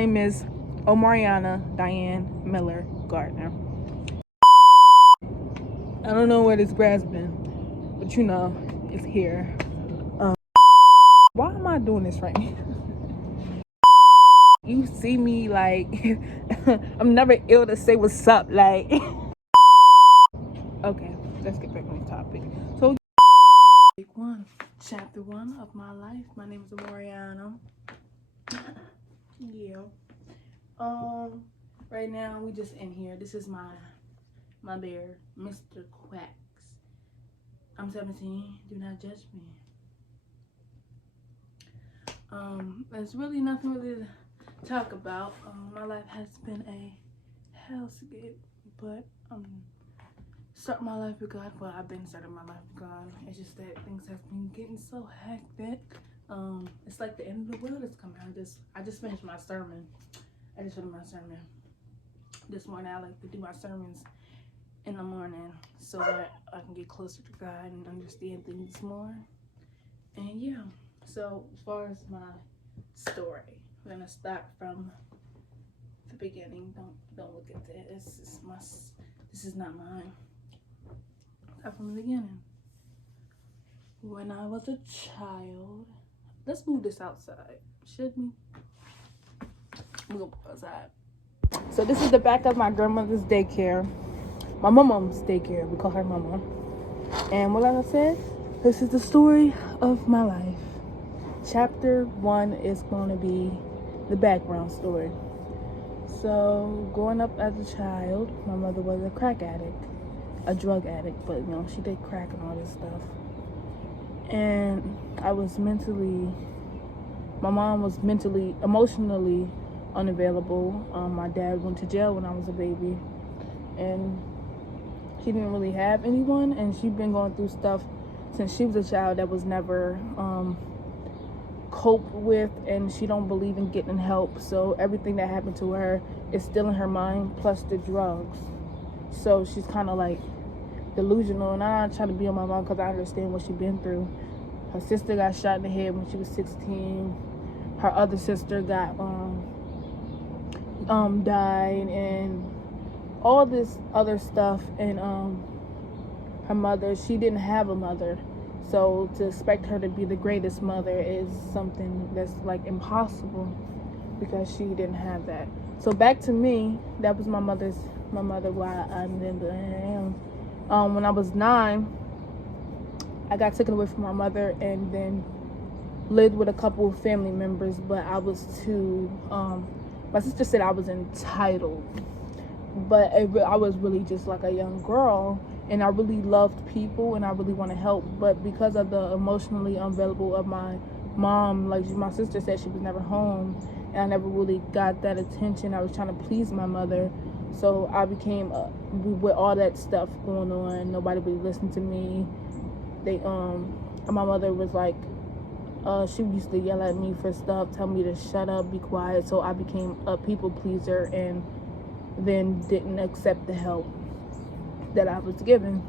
name is Omariana Diane Miller Gardner. I don't know where this grass been, but you know, it's here. Why am I doing this right now? You see me like, I'm never ill to say what's up, like. Okay, let's get back on the topic. So, chapter 1 of my life. My name is Omariana. Yeah. Right now we just in here. This is my bear, Mr. Quacks. I'm 17. Do not judge me. There's really nothing really to talk about. My life has been a hellscape, but starting my life with God. Well, I've been starting my life with God. It's just that things have been getting so hectic. It's like the end of the world is coming. I just finished my sermon. I just finished my sermon this morning. I like to do my sermons in the morning so that I can get closer to God and understand things more. And yeah, so as far as my story, we're gonna start from the beginning. Don't look at this. This is not mine. Start from the beginning. When I was a child, let's move this outside, should we? We'll go outside. So this is the back of my grandmother's daycare. My mom's daycare. We call her Mama. And what I said, this is the story of my life. Chapter 1 is going to be the background story. So growing up as a child, my mother was a crack addict, a drug addict, but you know, she did crack and all this stuff. And my mom was mentally, emotionally unavailable. My dad went to jail when I was a baby, and she didn't really have anyone, and she'd been going through stuff since she was a child that was never coped with, and she don't believe in getting help. So everything that happened to her is still in her mind, plus the drugs. So she's kind of like delusional, and I'm trying to be on my mom because I understand what she's been through. Her sister got shot in the head when she was 16. Her other sister got died, and all this other stuff. And her mother, she didn't have a mother, so to expect her to be the greatest mother is something that's like impossible, because she didn't have that. So back to me, that was my mother while I am. When I was 9, I got taken away from my mother and then lived with a couple of family members, but I was too, my sister said I was entitled, but I was really just like a young girl, and I really loved people and I really want to help, but because of the emotionally unavailable of my mom, like my sister said, she was never home, and I never really got that attention. I was trying to please my mother, so I became with all that stuff going on, nobody really listened to me. My mother was like, she used to yell at me for stuff, tell me to shut up, be quiet. So I became a people pleaser and then didn't accept the help that I was given,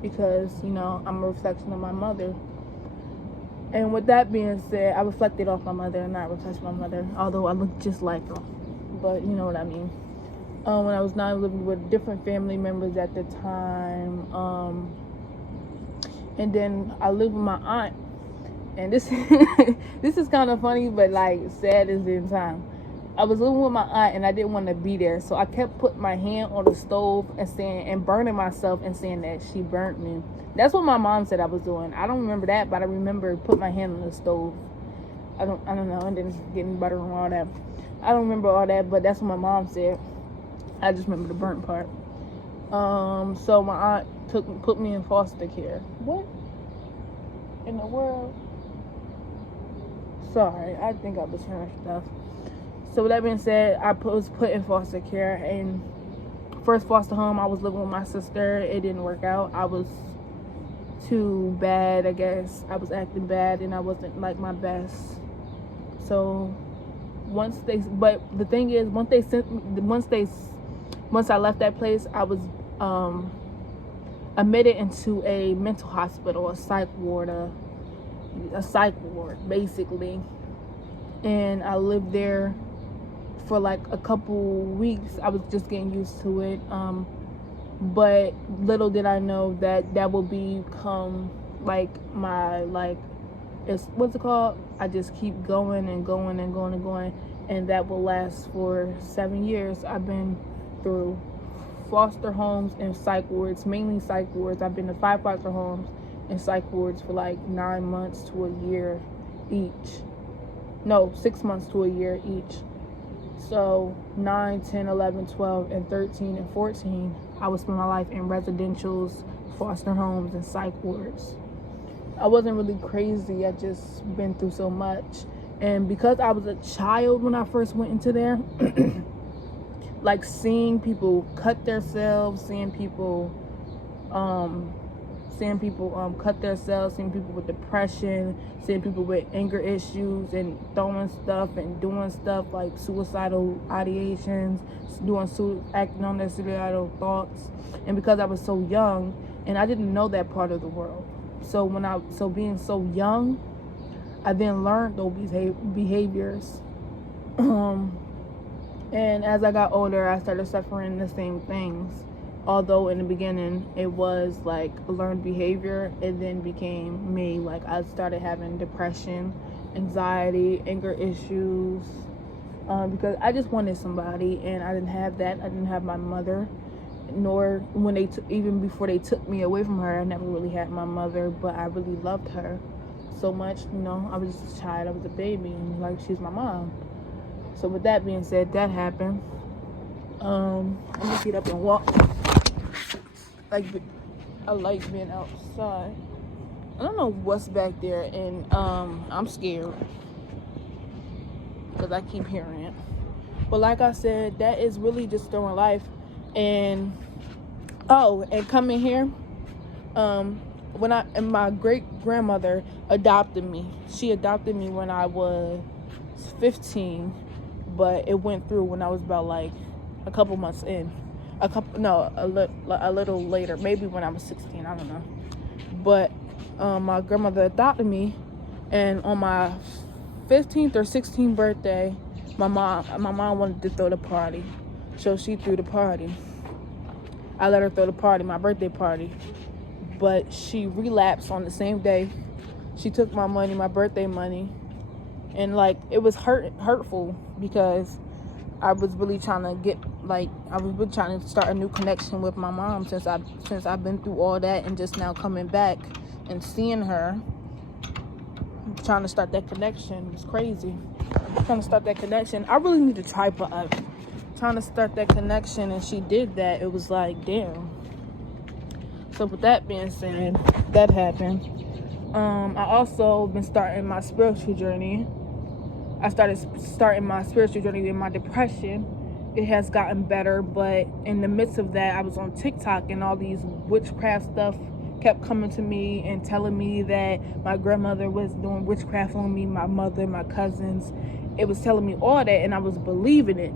because, you know, I'm a reflection of my mother. And with that being said, I reflected off my mother and not reflected my mother, although I look just like her, but you know what I mean. When I was 9, living with different family members at the time, and then I lived with my aunt. And this this is kind of funny, but like sad as in time. I was living with my aunt and I didn't want to be there, so I kept putting my hand on the stove and burning myself and saying that she burnt me. That's what my mom said I was doing. I don't remember that, but I remember putting my hand on the stove. I don't know, and then getting butter and all that. I don't remember all that, but that's what my mom said. I just remember the burnt part. So my aunt put me in foster care. What in the world? Sorry, I think I was hearing stuff. So with that being said, I was put in foster care. And first foster home, I was living with my sister. It didn't work out. I was too bad, I guess. I was acting bad and I wasn't like my best. So once the thing is, once I left that place, I was admitted into a mental hospital, a psych ward basically, and I lived there for like a couple weeks, I was just getting used to it. But little did I know that will become like my, like, it's, what's it called? I just keep going and going and going and going, and that will last for 7 years. I've been through foster homes and psych wards, mainly psych wards. I've been to 5 foster homes and psych wards for like 9 months to a year each. No, 6 months to a year each. So 9, 10, 11, 12, and 13 and 14, I would spend my life in residentials, foster homes, and psych wards. I wasn't really crazy. I just been through so much. And because I was a child when I first went into there, like seeing people cut themselves, seeing people cut themselves, seeing people with depression, seeing people with anger issues and throwing stuff and doing stuff like suicidal ideations, acting on their suicidal thoughts. And because I was so young and I didn't know that part of the world, so being so young, I then learned those behaviors. And as I got older, I started suffering the same things. Although in the beginning it was like learned behavior, it then became me. Like I started having depression, anxiety, anger issues, because I just wanted somebody, and I didn't have that. I didn't have my mother, nor when even before they took me away from her, I never really had my mother. But I really loved her so much. You know, I was just a child. I was a baby, and like she's my mom. So with that being said, that happened. I'm gonna get up and walk. Like, I like being outside. I don't know what's back there, and I'm scared because I keep hearing it. But like I said, that is really just throwing life. And and coming here, my great grandmother adopted me. She adopted me when I was 15, but it went through when I was about like a couple months in. A little later, maybe when I was 16, I don't know. But my grandmother adopted me, and on my 15th or 16th birthday, my mom wanted to throw the party, so she threw the party. I let her throw the party, my birthday party, but she relapsed on the same day. She took my money, my birthday money, and like it was hurtful because I was really trying to start a new connection with my mom since I've been through all that, and just now coming back and seeing her, trying to start that connection. It's crazy. Trying to start that connection. I really need to type her up. Trying to start that connection, and she did that. It was like, damn. So with that being said, that happened. I also been starting my spiritual journey. I started my spiritual journey with my depression. It has gotten better, but in the midst of that, I was on TikTok, and all these witchcraft stuff kept coming to me and telling me that my grandmother was doing witchcraft on me, my mother, my cousins. It was telling me all that, and I was believing it.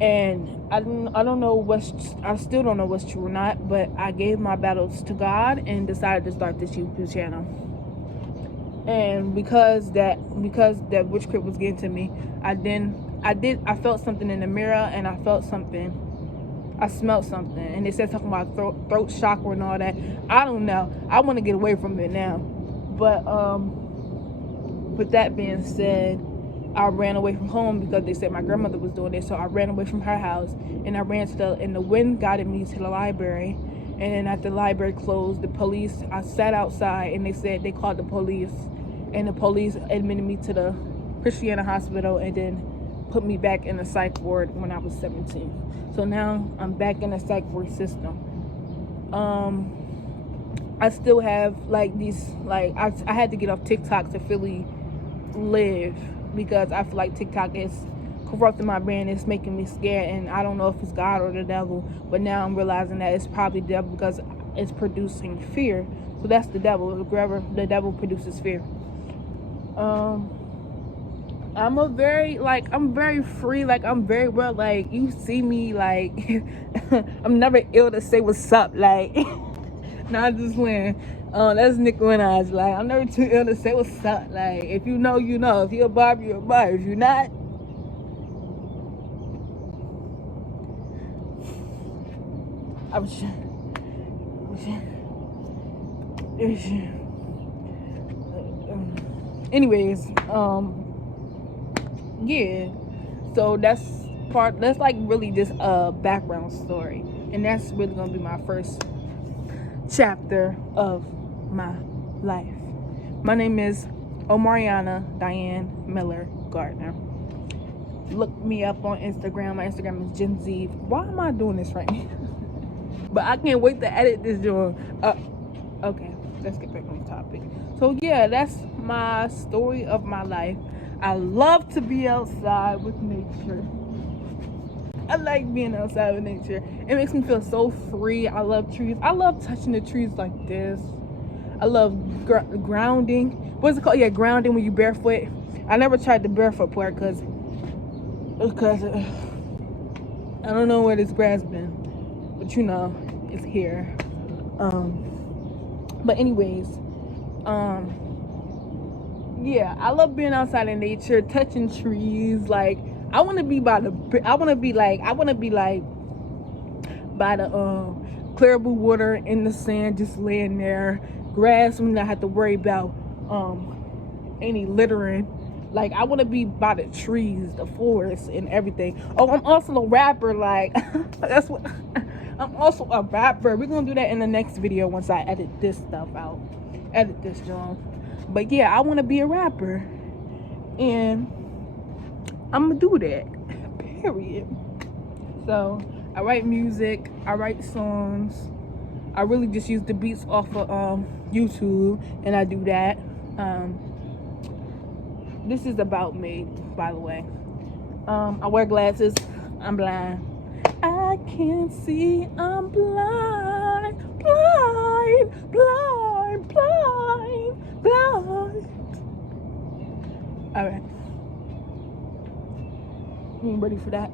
And I still don't know what's true or not, but I gave my battles to God and decided to start this YouTube channel. And because that witchcraft was getting to me, I felt something in the mirror, and I smelled something, and they said something about throat chakra and all that. I don't know. I want to get away from it now. But with that being said, I ran away from home because they said my grandmother was doing it. So I ran away from her house, and I ran and the wind guided me to the library. And then after the library closed, I sat outside, and they called the police, and the police admitted me to the Christiana hospital, and then put me back in the psych ward when I was 17. So now I'm back in the psych ward system. I still have like these, like I had to get off TikTok to really live, because I feel like TikTok is corrupting my brain. It's making me scared, and I don't know if it's God or the devil, but now I'm realizing that it's probably the devil, because it's producing fear. So that's the devil. The devil produces fear. I'm very free. Like, I'm very well, like, you see me, like, I'm never ill to say what's up, like, not just when, that's Nicki Minaj, like, I'm never too ill to say what's up, like, if you know, you know, if you're a barb, you're a barb, if you're not, I was. Anyways, yeah. So that's like really just a background story, and that's really gonna be my first chapter of my life. My name is Omariana Diane Miller Gardner. Look me up on Instagram. My Instagram is Gen Z. Why am I doing this right now? But I can't wait to edit this joint. Okay, let's get back on the topic. So yeah, that's my story of my life. I love to be outside with nature. I like being outside with nature. It makes me feel so free. I love trees. I love touching the trees like this. I love grounding. What's it called? Yeah, grounding when you barefoot. I never tried the barefoot part because I don't know where this grass been, but you know, it's here. But anyways, yeah, I love being outside in nature, touching trees. Like I want to be by the clear blue water in the sand, just laying there. Grass, we not have to worry about any littering. Like I want to be by the trees, the forest, and everything. Oh, I'm also a rapper. Like that's what I'm also a rapper. We're gonna do that in the next video once I edit this stuff out. Edit this job. But yeah, I want to be a rapper, and I'm gonna do that. Period. So I write music. I write songs. I really just use the beats off of YouTube, and I do that. This is about me, by the way. I wear glasses. I'm blind. I can't see. I'm blind, blind, blind, blind, blind. All right. You ain't ready for that?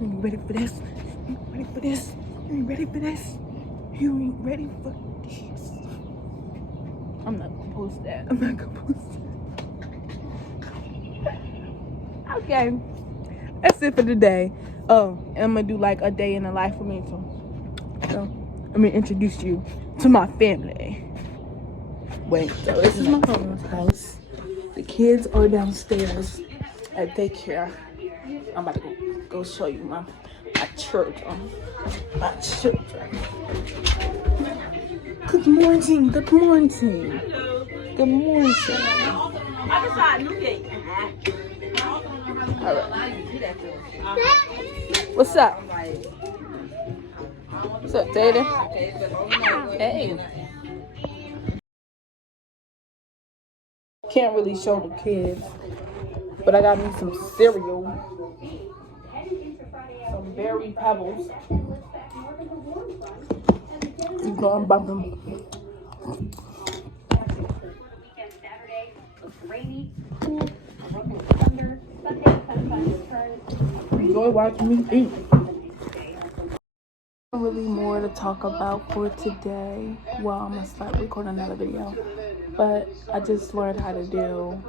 You ain't ready for this? You ain't ready for this? You ain't ready for this? You ain't ready for this? I'm not gonna post that. I'm not gonna post that. Okay, that's it for today. Oh, and I'm gonna do like a day in the life for me too. So let me introduce you to my family. Wait, so this is my mama's house. The kids are downstairs at daycare. I'm about to go show you my children. My children. Good morning. Good morning. Good morning. All right. What's up? What's up, Tater? Hey. Can't really show the kids, but I got me some cereal, some berry pebbles. You know I'm bumping. Enjoy watching me eat. Really more to talk about for today. Well, I'm gonna start recording another video, but I just learned how to do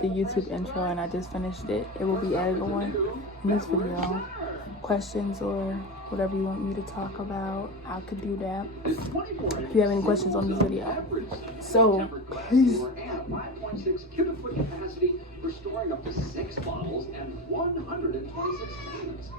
the YouTube intro and I just finished it. It will be added on in this video. Questions or whatever you want me to talk about, I could do that if you have any questions on this video. So peace. 1.6 cubic foot capacity for storing up to 6 bottles and 126 cans.